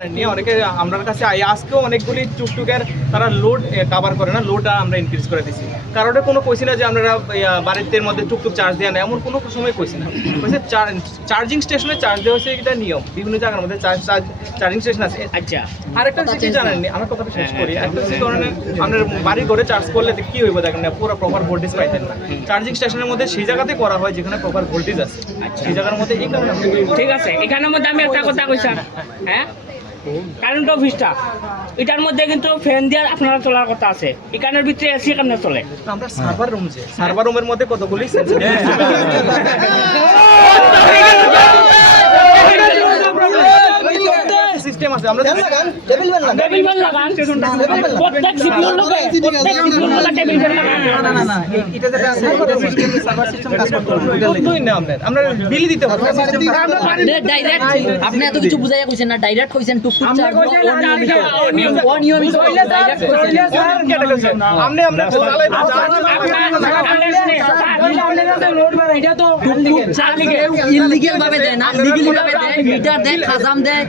নিয়ে অনেকে আমার কাছে আজকেও অনেকগুলি টুকটুকের তারা লোড কভার করে না, লোডটা আমরা ইনক্রিজ করে দিচ্ছি। কারণ ওটা কোনো কইছি না যে আমরা বাড়িতে মধ্যে টুকটুক চার্জ দেওয়া না, এমন কোনো সময় কইছি না। কইছে চার্জিং স্টেশনে চার্জ দেওয়া হচ্ছে, এটা নিয়ম। বিভিন্ন জায়গার মধ্যে চার্জিং স্টেশন আছে। আচ্ছা, আরেকটা কি জানেননি, আমার কথাটা শেষ করি। একটা হচ্ছে ধরেন আপনার বাড়ি ঘরে চার্জ করলে কি হইব দেখেন না, পুরো প্রপার ভোল্টেজ পাইতেন না। চার্জিং স্টেশনের মধ্যে সেই জায়গাতে করা হয় যেখানে প্রপার ভোল্টেজ আছে, সেই জায়গার মধ্যে এই কারণে। ঠিক আছে, এখানের মধ্যে আমি একটা কথা কইছি, হ্যাঁ, কারেন্ট অফিসটা এটার মধ্যে কিন্তু ফ্যান দিয়ে আপনারা চলার কথা আছে, এখানের ভিতরে এসি কেমনে চলে? আমরা সার্ভার রুম, যে সার্ভার রুমের মধ্যে কতগুলি সিস্টেম আছে। আমরা টেবিল ফ্যান লাগান, প্রত্যেক সিপিইউ লগে টেবিল ফ্যান লাগান। না এটা যেটা আছে এটা সিস্টেম সার্ভার সিস্টেম কাজ করতে হবে, দুই না আমরা বিল দিতে হবে। ডাইরেক্ট আপনি এত কিছু বুঝাইয়া কইছেন না, ডাইরেক্ট কইছেন টুকটুক চার্জ অনিয়মিত ডাইরেক্ট কইছেন। আমনে আমরা চালাই এটা তো ইললিগ্যাল ভাবে দেয় না, লিগ্যালি ভাবে দেয়, মিটার দেয়, খাজাম দেয়,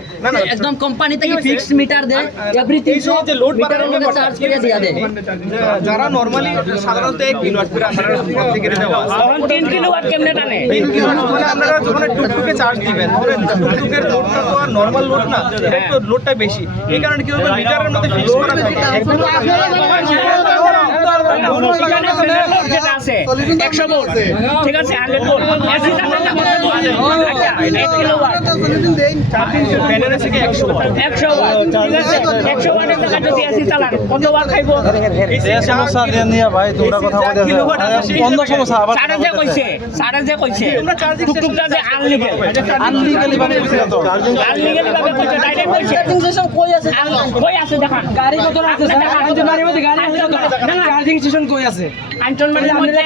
একদম কোম্পানি থেকে ফিক্সড মিটার দেয়, এভরিথিং সব মিটারের মধ্যে চার্জ করে দিয়া দেয়। যারা নরমালি সাধারণত 1 কিলোওয়াট করে আমরা থেকে দেওয়া আছে। 3 কিলোওয়াট কেমনে টানে? 3 কিলোওয়াট মানে আপনারা যখন টুকটুকে চার্জ দিবেন, ধরেন টুকটুকের লোডটা তো আর নরমাল লোড না, একটু লোডটা বেশি। এই কারণে কি হবে, মিটারের মধ্যে ফিক্স করা থাকে। সেখানে ফ্যানের লোড যেটা আছে 100 ভোল্ট, ঠিক আছে, 100 ভোল্ট এসি চালালে কত ওয়াট? আচ্ছা, 1 কিলোওয়াট ফ্যানের আছে কি 100 ওয়াট, 100 ওয়াট, ঠিক আছে, 100 ওয়াটের জায়গায় যদি এসি চালান কত ওয়াট খাইবো? এই সমস্যা নিয়ে ভাই তোমরা কথা বলতে বন্ধ সমস্যা আবার সাড়ে যে কইছে টুকটুকটা যে আনলিগালি ভাবে কইছে তো আনলিগালি ভাবে কইছে, ডাইরেক্ট কইছে। চার্জিং স্টেশন কই আছে? কই আছে দেখান, গাড়ি কত আছে স্যার? আঞ্জনবাড়ির মধ্যে গাড়ি আছে কত? চার্জিং স্টেশন কই আছে? আঞ্চলমারির মধ্যে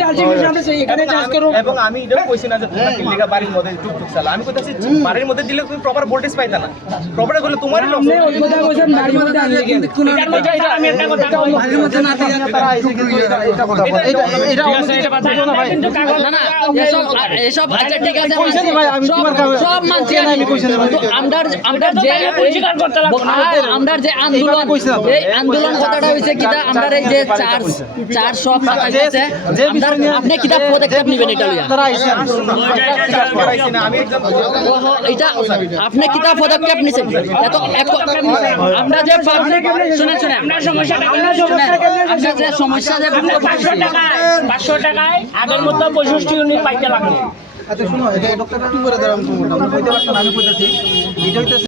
চার্জিং স্টেশন আছে, এখানে চার্জ করো। এবং আমি এটাও কইছি না যে তোমরা কিলিগা বাড়ির মধ্যে টুকটুক চালা। আমি কইতাছি বাড়ির মধ্যে দিলে তুমি প্রপার ভোল্টেজ পাইতা না, প্রপার করলে তোমারই লস। আপনি ওই কথা কইছেন বাড়ির মধ্যে আনলে কিন্তু কোন এটার মধ্যে আমি একটা কথা বলি, বাড়ির মধ্যে না দিয়ে তারা আইছে কিন্তু এটা কথা বলে এটা কিন্তু কাগজ না না এসব আচ্ছা ঠিক আছে কইছেন ভাই, আমি তোমার সব মানছি আমি কইছেন ভাই, তো আমরা যে পরিষ্কার করতে লাগবে না। আমরা যে আন্দোলন, এই আন্দোলন কথাটা হইছে কিটা, আমরা এই যে চার সব আছে, আমরা আপনি কিটা পদক্ষেপ নেবেন এটা লইয়া? তারা আইছে করাইছি না আমি একদম এটা আপনি কিটা পদক্ষেপ নিছেন? এত আমরা যে শুনেন আমরা সমস্যাটা আমরা যে সমস্যা যে 500 টাকায় আগের মতো 65 ইউনিট পাইতে লাগবে। আচ্ছা শুনো, এটা ডক্টর একটু করে দাঁড়াম, আমরা কইতে পারছেন, আমি কইতাছি এটা হইতাছে